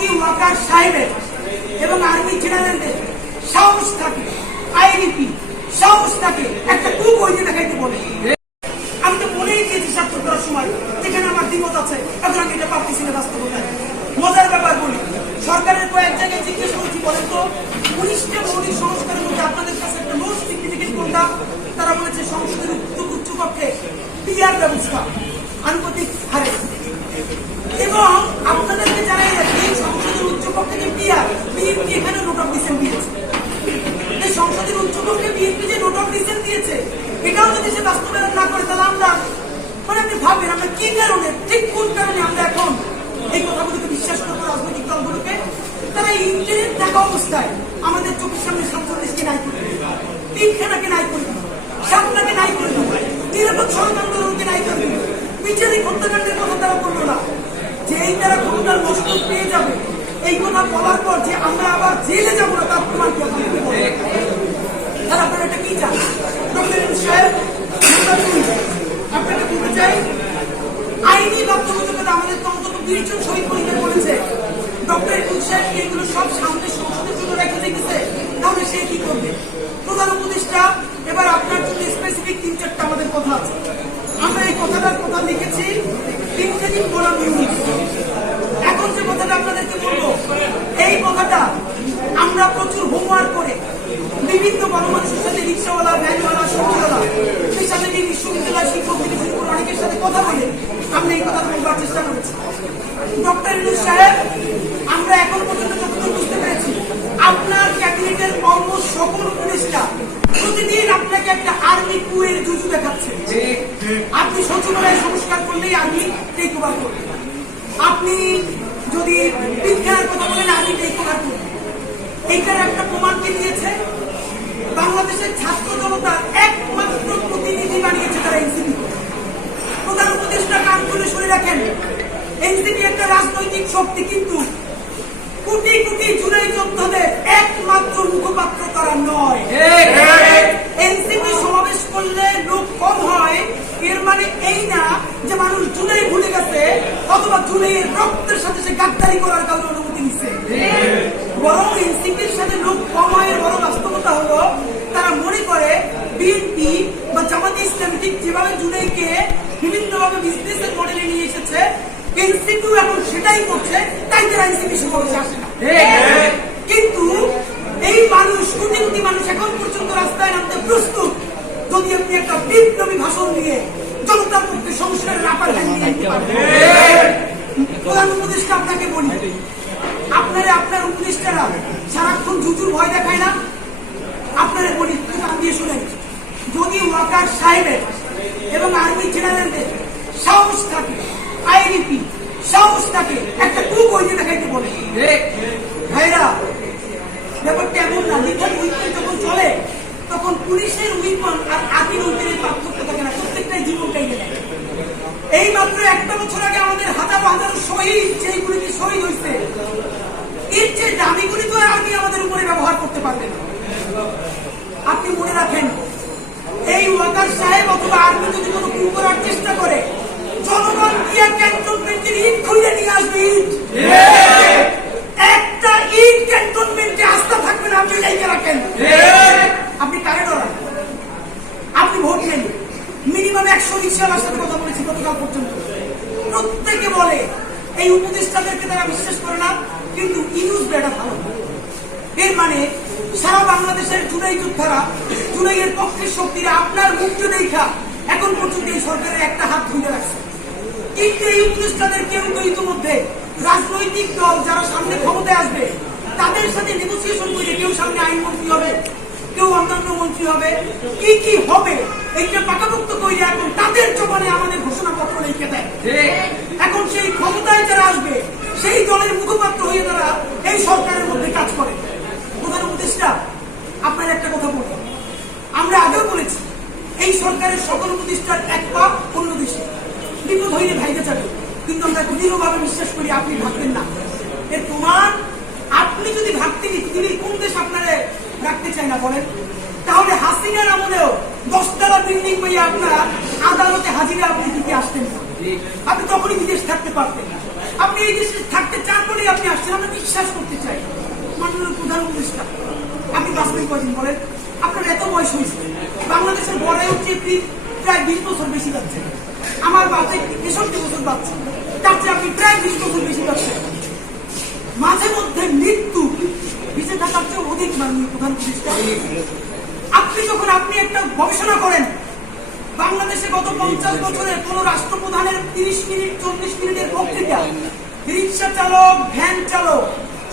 যদি ওয়াকার সাহেবের এবং আর্মি জেনারেলদের সাহস থাকে আইডিপি সাহস থাকে একটা কু বইতে দেখাইতে বলে। আমি তো বলেই দিয়েছি স্বাক্ষর করার সময় যেখানে আমার দ্বিমত আছে, এখন আমি এটা পারতেছি না বাস্তবতায়। মজার ব্যাপার বলি, সরকারের কয়েক জায়গায় জিজ্ঞেস করেছি, বলেন তো, উনিশটা মৌলিক সংস্কারের মধ্যে আপনাদের কাছে একটা মোস্ট সিগনিফিকেন্ট কোনটা? তারা বলেছে সংসদের উচ্চ কক্ষে পিআর ব্যবস্থা, আনুপাতিক হারে। এবং আপনাদেরকে জানাই বিএনপি এখানে নোট অফ ডিসেন্ট দিয়েছে? সংসদের উচ্চ বিএনপি যে নোট অফ ডিসেন্ট দিয়েছে, এটাও যদি সে বাস্তবায়ন না করে, তাহলে আমরা মানে আপনি ভাববেন, আমরা কি কারণে, ঠিক কোন কারণে আমরা এখন এই কথাগুলোকে বিশ্বাস করব রাজনৈতিক দলগুলোকে? তারা ইন্টারনেট থাকা অবস্থায় আমাদের চোখের সামনে সাতচল্লিশকে নাই করে তিনখানাকে নাই করে দিল সাতটাকে নাই করে দিল নিরাপদ সড়ক আন্দোলনকে নাই করে দিল বিচারিক হত্যাকাণ্ডের কথা তারা করল না। যে এই তারা ক্ষমতার মস্তক পেয়ে যাবে এই কথা বলার পর যে আমরা আবার জেলে যাব না তার প্রমাণ কি আপনাদেরকে বলব? তাহলে আপনারা এটা কি চান আপনাকে বলতে চাই, আইনি বাধ্যবাধকতা আমাদের তো অন্তত বিশ জন শহীদ পরিবার বলেছে সব সামনে সংসদের জন্য রেখে দেখেছে তাহলে সে কি করবে? প্রধান উপদেষ্টা, এবার আপনার জন্য স্পেসিফিক তিন চারটা আমাদের কথা আছে। আমরা এই কথাটার কথা লিখেছি, তিনটে দিন বলা এখন যে কথাটা আপনাদেরকে বলব এই কথাটা আমরা প্রচুর হোমওয়ার্ক করে বিভিন্ন গণমানুষের সাথে রিক্সাওয়ালা ভ্যানওয়ালা সবজিওয়ালা সেই সাথে বিশ্ববিদ্যালয় শিক্ষক থেকে শুরু করে অনেকের সাথে কথা বলে আমরা এই কথা বলবার চেষ্টা করেছি। ডক্টর ইনুস সাহেব আমরা এখন পর্যন্ত যতদূর বুঝতে পেরেছি আপনার ক্যাবিনেটের অলমোস্ট সকল উপদেষ্টা প্রতিদিন আপনাকে একটা আর্মি কুয়ের জুজু দেখাচ্ছে। আপনি সচিবালয় সংস্কার করলেই আর্মি টেক ওভার করবেন আপনি যদি বিজ্ঞানের কথা বলেন আমি করবেন এইটার একটা প্রমাণকে দিয়েছে? বাংলাদেশের ছাত্র জনতা একমাত্র প্রতিনিধি বানিয়েছে তারা এনসিপি প্রধান উপদেষ্টা কান খুলে শুনে রাখেন, এনসিপি একটা রাজনৈতিক শক্তি, কিন্তু কোটি কোটি জুলাই যোদ্ধাদের একমাত্র মুখপাত্র তারা নয়। এনসিপি সমাবেশ করলে লোক কম হয়। এর মানে এই না যে মানুষ জুলাই ভুলে গেছে অথবা জুলাইয়ের রক্তের সাথে সে গাদ্দারি করার কারণে অনুমতি নিচ্ছে বরং এনসিপির সাথে লোক কম হয় বড় বাস্তবতা হলো তারা মনে করে বিএনপি বা জামাতে ইসলাম ঠিক যেভাবে জুলাইকে বিভিন্নভাবে বিজনেসের মডেলে নিয়ে এসেছে এনসিপিও এখন সেটাই করছে তাই তারা এনসিপি সমাবেশে আসে কিন্তু এই মানুষ কোটি কোটি মানুষ এখন পর্যন্ত রাস্তায় নামতে প্রস্তুত। যদি আপনি একটা বিপ্লবী ভাষণ দিয়ে জনতার পক্ষে সংস্কারের আপার। প্রধান উপদেষ্টা আপনাকে বলি আপনারা আপনার উপদেষ্টারা সারাক্ষণ জুজুর ভয় দেখায় না? আপনারা বলি দিয়ে শুনেন। যদি ওয়াকার সাহেবের এবং আর্মি জেনারেলদের সাহস থাকে আইডিপি সাহস থাকে একটা কু বইতে দেখাইতে বলে। ভাইরা ব্যাপারটা এমন না লিথাল উইপন যখন চলে তখন পুলিশের উইপন আর আর্মির উইপনের পার্থক্য থাকে না প্রত্যেকটাই জীবনটাই নেয় এই মাত্র একটা বছর আগে আমাদের হাজারো হাজারো শহীদ যেইগুলিতে শহীদ হয়েছে এর যে দাবিগুলি তো আর্মি আমাদের উপরে ব্যবহার করতে পারবে না। আপনি মনে রাখেন এই ওয়াকার সাহেব অথবা আর্মি যদি কোনো ভুল করার চেষ্টা করে জনগণ দিয়ে ক্যান্টনমেন্টের ইট খুলে নিয়ে আসবে একটা ইট ক্যান্টনমেন্টে আস্থা থাকবে না, আপনি লাইকে রাখেন। আপনি কারে ডরান? আপনি ভোট নেন। মিনিমাম একশো রিক্সাওয়ালার সাথে কথা বলেছি গতকাল পর্যন্ত। প্রত্যেকে বলে, এই উপদেষ্টাদেরকে তারা বিশ্বাস করে না, কিন্তু ইউজ বেটা ভালো। এর মানে সারা বাংলাদেশের জুলাই যোদ্ধারা, জুলাইয়ের পক্ষের শক্তিরা আপনার মুক্ত দেখা, এখন পর্যন্ত এই সরকারের একটা হাত ধুয়ে রাখছে। কিন্তু এই উপদেষ্টাদের কেউ তো ইতিমধ্যে। রাজনৈতিক দল যারা সামনে ক্ষমতায় আসবে, তাদের সাথে নেগোসিয়েশন করে কেউ সামনে আইনমন্ত্রী হবে, কেউ অন্যান্য মন্ত্রী হবে। কি কি হবে, এইটা পাকাপোক্ত করে এখন তাদের জবানে আমাদের ঘোষণাপত্র লিখে দেয়। এখন সেই ক্ষমতায় যারা আসবে, সেই দলের মুখপাত্র হয়ে তারা এই সরকারের মধ্যে কাজ করে। প্রধান উপদেষ্টা, আপনার একটা কথা বলি আমরা আগেও বলেছি, এই সরকারের সকল প্রতিষ্ঠার এক পা অন্য দেশে হইলে ভাইতে যাবে কিন্তু আমরা দৃঢ়ভাবে বিশ্বাস করি আপনি ভাববেন না। এর প্রমাণ আপনি যদি ভাবতেন তিনি কোন দেশ আপনারে রাখতে চায় না বলেন? তাহলে হাসিনার আমলেও দশতলা বিল্ডিং পাইয়া আপনারা আদালতে হাজিরা আপনি দিতে আসতেন না। আপনি তখনই বিদেশ থাকতে পারতেন আপনি এই দেশে থাকতে চান বলেই আপনি আসছেন, আমরা বিশ্বাস করতে চাই। মাননীয় প্রধান উপদেষ্টা, আপনি বাঁচবেন কয়দিন বলেন? আপনার এত বয়স হয়েছে। বাংলাদেশের বড় হচ্ছে প্রায় বিশ বছর বেশি যাচ্ছে। আমার বাচ্চা তেষট্টি বছর বাচ্চা। তার চেয়ে আপনি প্রায় বিশ বছর বেশি যাচ্ছে মাঝে মধ্যে মৃত্যু বেঁচে থাকার চেয়ে অধিক মাননীয় প্রধান আপনি যখন আপনি একটা গবেষণা করেন, বাংলাদেশে গত পঞ্চাশ বছরে কোন রাষ্ট্রপ্রধানের তিরিশ মিনিট, চল্লিশ মিনিটের বক্তৃতা, রিক্সা চালক, ভ্যান চালক,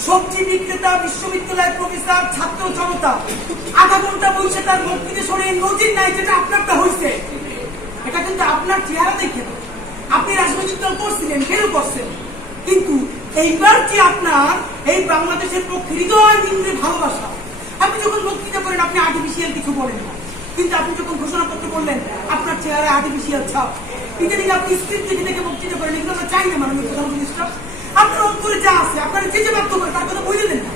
সবজি বিক্রেতা, বিশ্ববিদ্যালয়ের প্রফেসর, ছাত্র জনতা, আধা ঘণ্টা বসে তার বক্তৃতা শুনে নজির নাই যেটা আপনারটা হয়েছে। এটা কিন্তু আপনার চেহারা দেখে। আপনি রাজনৈতিক দল করছিলেন কেন করছেন। কিন্তু এইবার যে আপনার এই বাংলাদেশের পক্ষে হৃদয় বিন্দুরে ভালোবাসা, আপনি যখন বক্তৃতা করেন, আপনি আর্টিফিশিয়াল কিছু বলেন না। কিন্তু আপনি যখন ঘোষণাপত্র বললেন আপনার চেহারা আর্টিফিশিয়াল ছাপ। ইদানিং আপনি স্ক্রিপ্ট দেখে দেখে বক্তৃতা করেন, এগুলো আমরা চাই না মাননীয় প্রধানমন্ত্রী আপনার অন্তরে যা আছে, আপনার যে যে বাধ্য করে তার কথা বলে দেন না।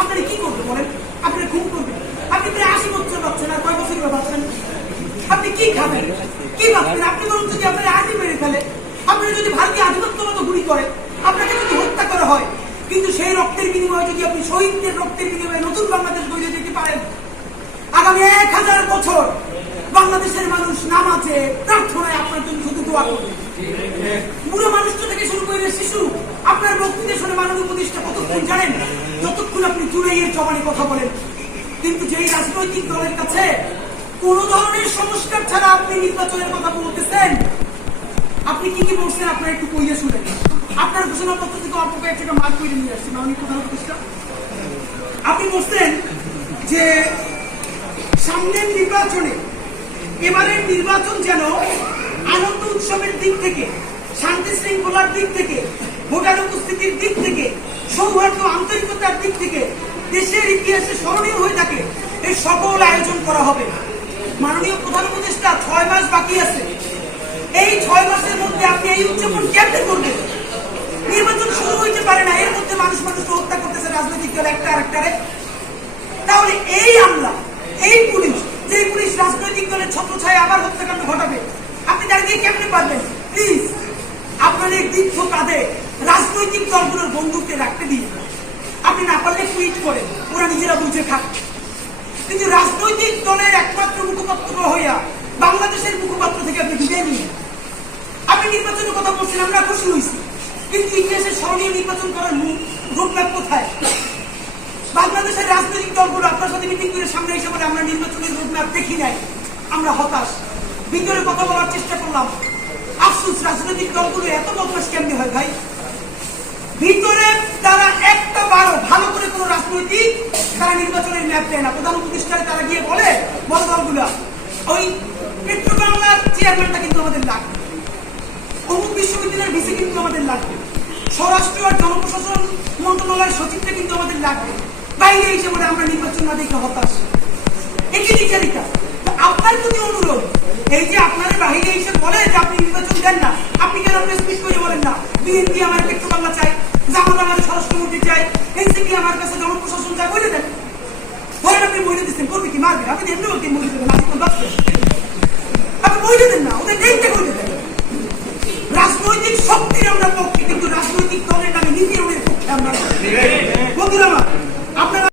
আপনারা কি করবে বলেন আপনি ঘুম করবেন আপনি প্রায় আশি বছর পাচ্ছেন আর কয় বছর পাচ্ছেন আপনি কি খাবেন কি ভাবছেন আপনি বলুন যদি আপনার আর্মি মেরে ফেলে আপনি যদি ভারতীয় আধিপত্যগত গুলি করে আপনাকে যদি হত্যা করা হয় কিন্তু সেই রক্তের বিনিময়ে যদি আপনি শহীদদের রক্তের বিনিময়ে নতুন বাংলাদেশ গড়ে দিতে পারেন। আগামী এক হাজার বছর বাংলাদেশের মানুষ নামাজে প্রার্থনায় আপনার জন্য শুধু দোয়া করবে। বুড়ো মানুষটা থেকে শুরু করে শিশু, আপনার বক্তৃতা শুনে মাননীয় উপদেষ্টা কতক্ষণ জানেন? যতক্ষণ আপনি জুড়াইয়ের জবানে কথা বলেন। কিন্তু যেই রাজনৈতিক দলের কাছে কোন ধরনের সংস্কার ছাড়া আপনি নির্বাচনের কথা বলতেছেন, আপনি কি কি বলছেন আপনার একটু কইয়া শুনেন। আপনার ঘোষণাপত্র থেকে অল্প কয়েকটা মার্ক করে নিয়ে আসছি, মাননীয় প্রধান উপদেষ্টা। আপনি বলছেন যে সামনের নির্বাচনে, এবারের নির্বাচন যেন আনন্দ উৎসবের দিক থেকে, শান্তি শৃঙ্খলার দিক থেকে, ভোটার উপস্থিতির দিক থেকে, সৌহার্দ্য আন্তরিকতার দিক থেকে দেশের ইতিহাসে স্মরণীয় হয়ে থাকে, এই সকল আয়োজন করা হবে মাননীয় প্রধান উপদেষ্টা ছয় মাস বাকি আছে এই ছয় মাসের মধ্যে আপনি এই উদযাপন কেমনে করবেন নির্বাচন শুরু হইতে পারে না এর মধ্যে মানুষ মানুষকে হত্যা দল একটা আরেকটারে তাহলে এই আমলা, এই পুলিশ, যে পুলিশ রাজনৈতিক দলের ছত্রছায় আবার হত্যাকাণ্ড ঘটাবে, আপনি দাঁড়িয়ে কেমনে পারবেন? প্লিজ আপনাদের দীর্ঘ কাঁধে রাজনৈতিক দলগুলোর বন্ধুকে রাখতে দিন। আপনি না পারলে টুইট করেন, ওরা নিজেরা বুঝে খাক। কিন্তু রাজনৈতিক দলের একমাত্র মুখপাত্র হইয়া বাংলাদেশের মুখপাত্র থেকে আপনি বিদায় নিন। আপনি নির্বাচনের কথা বলছেন, আমরা খুশি হয়েছি কিন্তু ইতিহাসে স্মরণীয় নির্বাচন করার রোডম্যাপ কোথায়? বাংলাদেশের রাজনৈতিক দলগুলো আপনার সাথে মিটিং করে সামনে এসে বলে, আমরা নির্বাচনের রোডম্যাপ দেখি নাই। আমরা হতাশ। ভিতরে কথা বলার চেষ্টা করলাম। আফসুস, রাজনৈতিক দলগুলো এত বদমাস কেমনি হয় ভাই? ভিতরে তারা একটা বারো ভালো করে কোনো রাজনৈতিক তারা নির্বাচনের ম্যাপ দেয় না। প্রধান উপদেষ্টায় তারা গিয়ে বলে বড় দলগুলা। ওই পেট্রো বাংলার চেয়ারম্যানটা কিন্তু আমাদের লাগবে। অমুক বিশ্ববিদ্যালয়ের ভিসি কিন্তু আমাদের লাগবে। স্বরাষ্ট্র আর জনপ্রশাসন মন্ত্রণালয়ের সচিবটা কিন্তু আমাদের লাগবে। বাইরে এসে বলে আমরা নির্বাচন না দেখে হতাশ। একই বিচারিকা। আপনার প্রতি অনুরোধ, এই যে আপনার বাহিরে এসে বলে যে আপনি নির্বাচন দেন না, আপনি কেন প্রেস মিট করে বলেন না? বিএনপি আমার পেট্রো বাংলা চাই জামাত আমার স্বরাষ্ট্রমন্ত্রী চাই এনসিপি আমার কাছে জনপ্রশাসন চাই বলে দেন। ধরেন আপনি বইলে দিচ্ছেন, করবে কি, মারবে? আপনি এমনি ওকে বলে দেবেন? আপনি কোন বাঁচবেন। আপনি বইলে দেন না, ওদের দেখতে বলে দেন রাজনৈতিক শক্তির আমরা পক্ষে, কিন্তু রাজনৈতিক দলের নামে নীতিরণের পক্ষে আমরা বন্ধুরা